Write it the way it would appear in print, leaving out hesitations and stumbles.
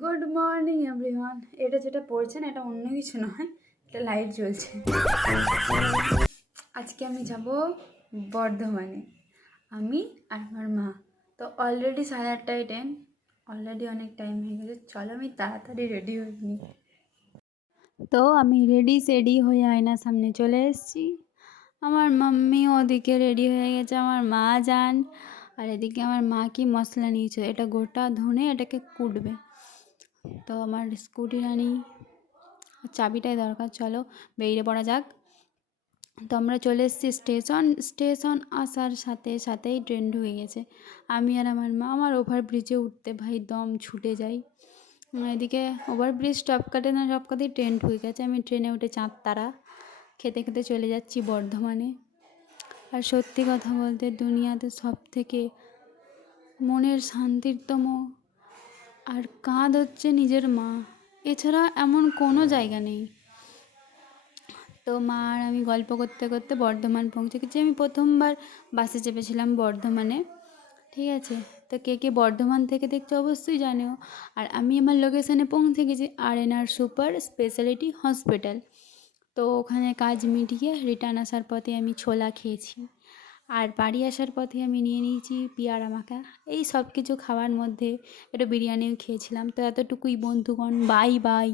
Good morning everyone. এটা যেটা পড়ছেন এটা অন্য কিছু নয়, এটা লাইট জ্বলছে। আজকে আমি যাব বর্ধমানে, আমি আর আমার মা। তো অলরেডি 8:30টায় ট্রেন, অলরেডি অনেক টাইম হয়ে গেছে। চলো আমি তাড়াতাড়ি রেডি হয়ে নিই। তো আমি রেডি হয়ে আয়নার সামনে চলে এসেছি। আমার মাম্মি ওদিকে রেডি হয়ে গেছে, আমার মা যান। আর এদিকে আমার মা কি মশলা নিয়েছে, এটা গোটা ধনে এটাকে কুটবে। তো আমার স্কুটি রানি চাবিটাই দরকার, চলো বেরিয়ে পড়া যাক। তো আমরা চলে এসেছি স্টেশন আসার সাথে সাথেই ট্রেন ঢুকে গেছে। আমি আর আমার মা, আমার ওভারব্রিজে উঠতে ভাই দম ছুটে যাই। এদিকে ওভারব্রিজ টপকাতে না টপকাতেই ট্রেন ঢুকে গেছে। আমি ট্রেনে উঠে চাঁদ তারা খেতে খেতে চলে যাচ্ছি বর্ধমানে। আর সত্যি কথা বলতে দুনিয়াতে সব থেকে মনের শান্তিরতম আর কাঁধ হচ্ছে নিজের মা, এছাড়া এমন কোনো জায়গা নেই। তো মা আর আমি গল্প করতে করতে বর্ধমান পৌঁছে গেছি। আমি প্রথমবার বাসে চেপেছিলাম বর্ধমানে, ঠিক আছে। তো কে কে বর্ধমান থেকে দেখছো অবশ্যই জানিও। আর আমি আমার লোকেশানে পৌঁছে গেছি আর.এন.আর সুপার স্পেশালিটি হসপিটাল। তো ওখানে কাজ মিটিয়ে রিটার্ন আসার পথে আমি ছোলা খেয়েছি, আর বাড়ি আসার পথে আমি নিয়ে নিয়েছি পেয়ারা মাখা। এই সব কিছু খাওয়ার মধ্যে একটু বিরিয়ানিও খেয়েছিলাম। তো এতটুকুই বন্ধুগণ, বাই বাই।